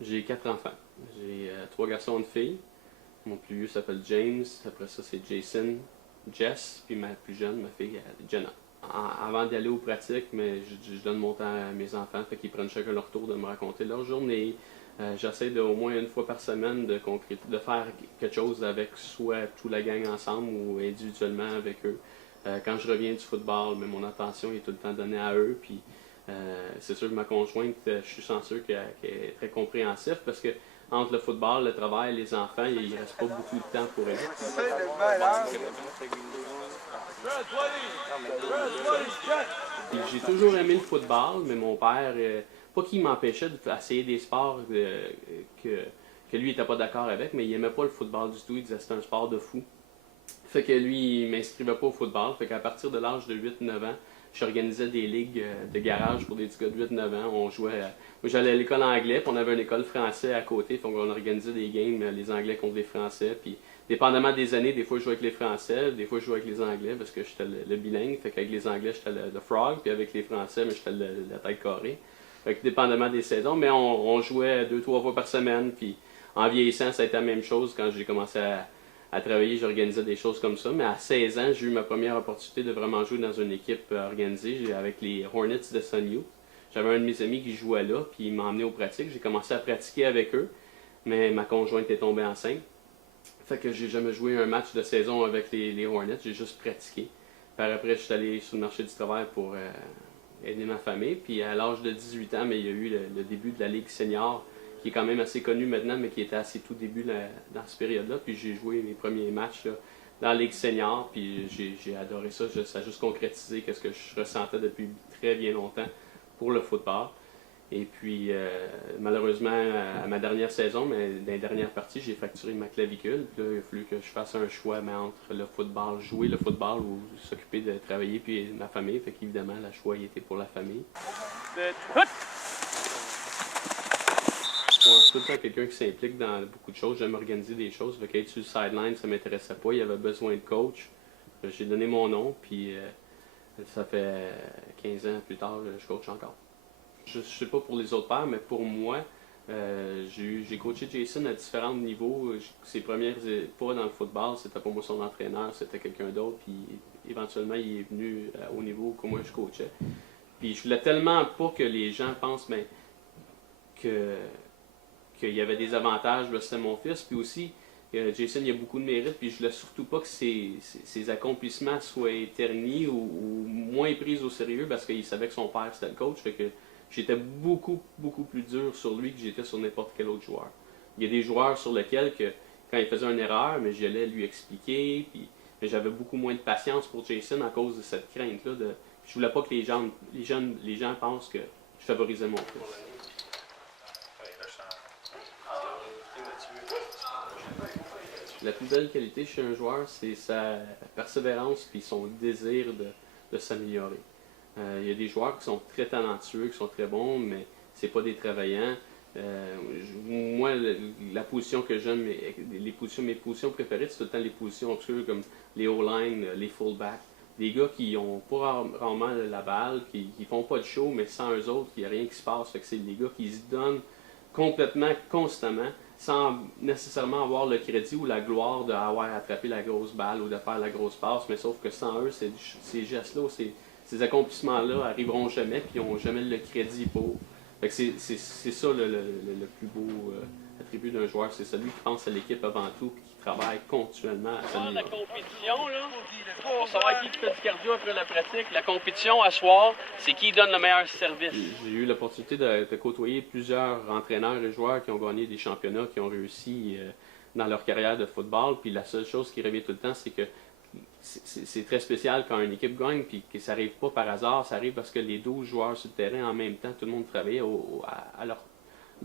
J'ai 4 enfants. J'ai 3 garçons et une fille. Mon plus vieux s'appelle James, après ça c'est Jason, Jess, puis ma plus jeune, ma fille, Jenna. Avant d'aller aux pratiques, mais je donne mon temps à mes enfants, fait qu'ils prennent chacun leur tour de me raconter leur journée. J'essaie de au moins une fois par semaine de faire quelque chose avec soit toute la gang ensemble ou individuellement avec eux. Quand je reviens du football, mais mon attention est tout le temps donnée à eux. Puis c'est sûr que ma conjointe, je suis chanceux qu'elle est très compréhensive parce que entre le football, le travail, les enfants, il ne reste pas beaucoup de temps pour elle. J'ai toujours aimé le football, mais mon père, pas qu'il m'empêchait d'essayer des sports que lui n'était pas d'accord avec, mais il aimait pas le football du tout. Il disait que c'était un sport de fou. Fait que lui, il m'inscrivait pas au football. Fait qu'à partir de l'âge de 8-9 ans, j'organisais des ligues de garage pour des petits gars de 8-9 ans. On jouait. Moi, j'allais à l'école anglais, puis on avait une école français à côté. Fait qu'on organisait des games, les Anglais contre les Français. Puis, dépendamment des années, des fois je jouais avec les Français, des fois je jouais avec les Anglais parce que j'étais le bilingue. Fait qu'avec les Anglais, j'étais le frog, puis avec les Français, mais j'étais la tête carrée. Fait que dépendamment des saisons, mais on jouait 2-3 fois par semaine. Puis, en vieillissant, ça a été la même chose quand j'ai commencé à travailler, j'organisais des choses comme ça. Mais à 16 ans, j'ai eu ma première opportunité de vraiment jouer dans une équipe organisée avec les Hornets de Sun Youth. J'avais un de mes amis qui jouait là, puis il m'a emmené aux pratiques. J'ai commencé à pratiquer avec eux, mais ma conjointe est tombée enceinte. Fait que j'ai jamais joué un match de saison avec les Hornets, j'ai juste pratiqué. Par après, je suis allé sur le marché du travail pour aider ma famille. Puis à l'âge de 18 ans, mais il y a eu le début de la Ligue senior, qui est quand même assez connue maintenant, mais qui était assez tout début dans cette période-là. Puis j'ai joué mes premiers matchs là, dans la Ligue senior, puis j'ai adoré ça. Ça a juste concrétisé ce que je ressentais depuis très bien longtemps pour le football. Et puis, malheureusement, à ma dernière saison, mais dans les dernières parties, j'ai fracturé ma clavicule. Puis là, il a fallu que je fasse un choix entre le football, jouer le football ou s'occuper de travailler, puis ma famille. Fait qu'évidemment, le choix il était pour la famille. Je suis tout le temps quelqu'un qui s'implique dans beaucoup de choses. J'aime organiser des choses. Fait qu'être sur le sideline, ça ne m'intéressait pas. Il y avait besoin de coach. J'ai donné mon nom, puis ça fait 15 ans plus tard, je coach encore. Je ne sais pas pour les autres pères, mais pour moi, j'ai coaché Jason à différents niveaux. Ses premiers pas dans le football, c'était pas moi son entraîneur, c'était quelqu'un d'autre. Puis éventuellement, il est venu au niveau que moi je coachais. Puis je voulais tellement pas que les gens pensent mais, qu'il y avait des avantages, c'était mon fils. Puis aussi, Jason, il a beaucoup de mérite, puis je voulais surtout pas que ses accomplissements soient ternis ou moins pris au sérieux parce qu'il savait que son père c'était le coach. Fait que j'étais beaucoup, beaucoup plus dur sur lui que j'étais sur n'importe quel autre joueur. Il y a des joueurs sur lesquels, quand il faisait une erreur, mais j'allais lui expliquer, puis, mais j'avais beaucoup moins de patience pour Jason à cause de cette crainte-là. Je voulais pas que les gens pensent que je favorisais mon fils. La plus belle qualité chez un joueur, c'est sa persévérance et son désir de s'améliorer. Il y a des joueurs qui sont très talentueux, qui sont très bons, mais c'est pas des travaillants. Moi, la position que j'aime, mes positions préférées, c'est tout le temps les positions obscures comme les O-line, les fullbacks. Des gars qui n'ont pas rarement la balle, qui font pas de show, mais sans eux autres, il n'y a rien qui se passe. Fait que c'est des gars qui se donnent complètement, constamment, sans nécessairement avoir le crédit ou la gloire d'avoir attrapé la grosse balle ou de faire la grosse passe, mais sauf que sans eux, ces gestes-là, ces accomplissements-là arriveront jamais, puis ils n'ont jamais le crédit pour. Fait que c'est ça le plus beau attribut d'un joueur, c'est celui qui pense à l'équipe avant tout, puis qui travaille continuellement à s'améliorer. La compétition, là, pour savoir qui fait du cardio après la pratique, la compétition à soir, c'est qui donne le meilleur service. J'ai eu l'opportunité de côtoyer plusieurs entraîneurs et joueurs qui ont gagné des championnats, qui ont réussi dans leur carrière de football, puis la seule chose qui revient tout le temps, c'est que c'est très spécial quand une équipe gagne, puis que ça n'arrive pas par hasard, ça arrive parce que les 12 joueurs sur le terrain en même temps, tout le monde travaille à leur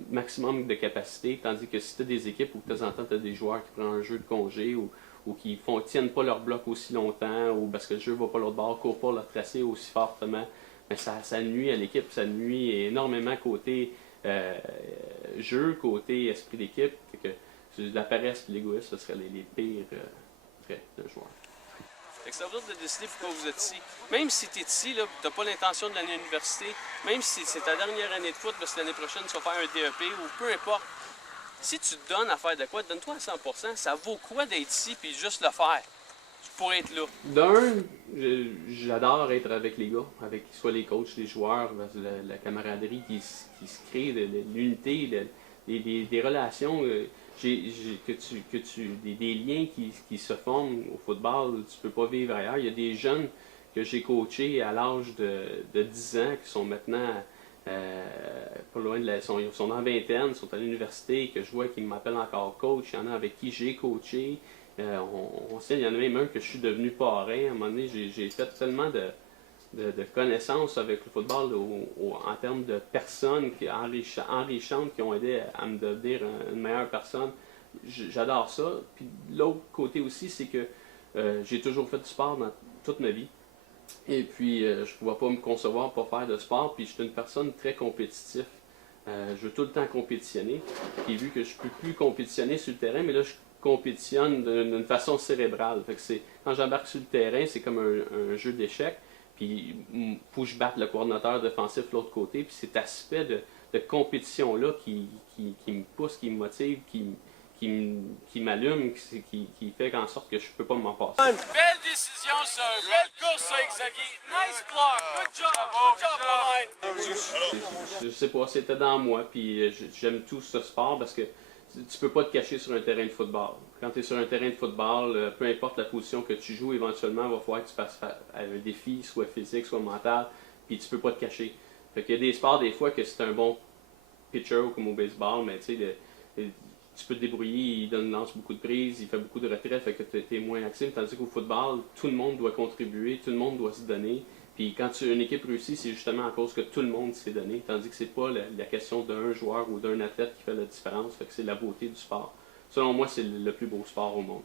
maximum de capacité, tandis que si tu as des équipes où de temps en temps tu as des joueurs qui prennent un jeu de congé ou qui tiennent pas leur bloc aussi longtemps, ou parce que le jeu va pas l'autre bord, court pas leur tracé aussi fortement, mais ça nuit à l'équipe, ça nuit énormément côté jeu, côté esprit d'équipe, que la paresse et l'égoïsme, ce seraient les pires traits d'un joueur. Fait que ça vous de décider pourquoi vous êtes ici. Même si tu es ici, tu n'as pas l'intention de l'aller à l'université, même si c'est ta dernière année de foot, parce que l'année prochaine tu vas faire un DEP ou peu importe. Si tu te donnes à faire de quoi, donne-toi à 100%. Ça vaut quoi d'être ici puis juste le faire? Pour être là. D'un, j'adore être avec les gars, avec soit les coachs, les joueurs, la camaraderie qui se crée, l'unité, des relations des liens qui se forment au football, tu peux pas vivre ailleurs. Il y a des jeunes que j'ai coachés à l'âge de 10 ans qui sont maintenant pas loin sont dans la vingtaine, sont à l'université, que je vois qui m'appellent encore coach. Il y en a avec qui j'ai coaché. Il y en a même un que je suis devenu parrain. À un moment donné, j'ai fait tellement de connaissances avec le football en termes de personnes enrichantes qui ont aidé à me devenir une meilleure personne. J'adore ça. Puis l'autre côté aussi, c'est que j'ai toujours fait du sport dans toute ma vie. Et puis, je ne pouvais pas me concevoir pour faire de sport. Puis, je suis une personne très compétitive. Je veux tout le temps compétitionner. Puis, vu que je ne peux plus compétitionner sur le terrain, mais là, je compétitionne d'une façon cérébrale. Fait que quand j'embarque sur le terrain, c'est comme un jeu d'échecs. Puis, il faut que je batte le coordinateur défensif de l'autre côté. Puis, cet aspect de compétition-là qui me pousse, qui me motive, qui m'allume, qui fait en sorte que je ne peux pas m'en passer. Belle décision, ça. Belle course, ça, Xavier. Nice block. Good job. Good job, line. Je sais pas, c'était dans moi, puis j'aime tout ce sport parce que tu peux pas te cacher sur un terrain de football. Quand tu es sur un terrain de football, peu importe la position que tu joues, éventuellement, il va falloir que tu fasses un défi, soit physique, soit mental, puis tu peux pas te cacher. Fait qu'il y a des sports, des fois, que c'est un bon pitcher, comme au baseball, mais tu sais, tu peux te débrouiller, il lance beaucoup de prises, il fait beaucoup de retraits, fait que tu es moins actif. Tandis qu'au football, tout le monde doit contribuer, tout le monde doit se donner. Puis quand une équipe réussit, c'est justement à cause que tout le monde s'est donné. Tandis que c'est pas la question d'un joueur ou d'un athlète qui fait la différence, fait que c'est la beauté du sport. Selon moi, c'est le plus beau sport au monde.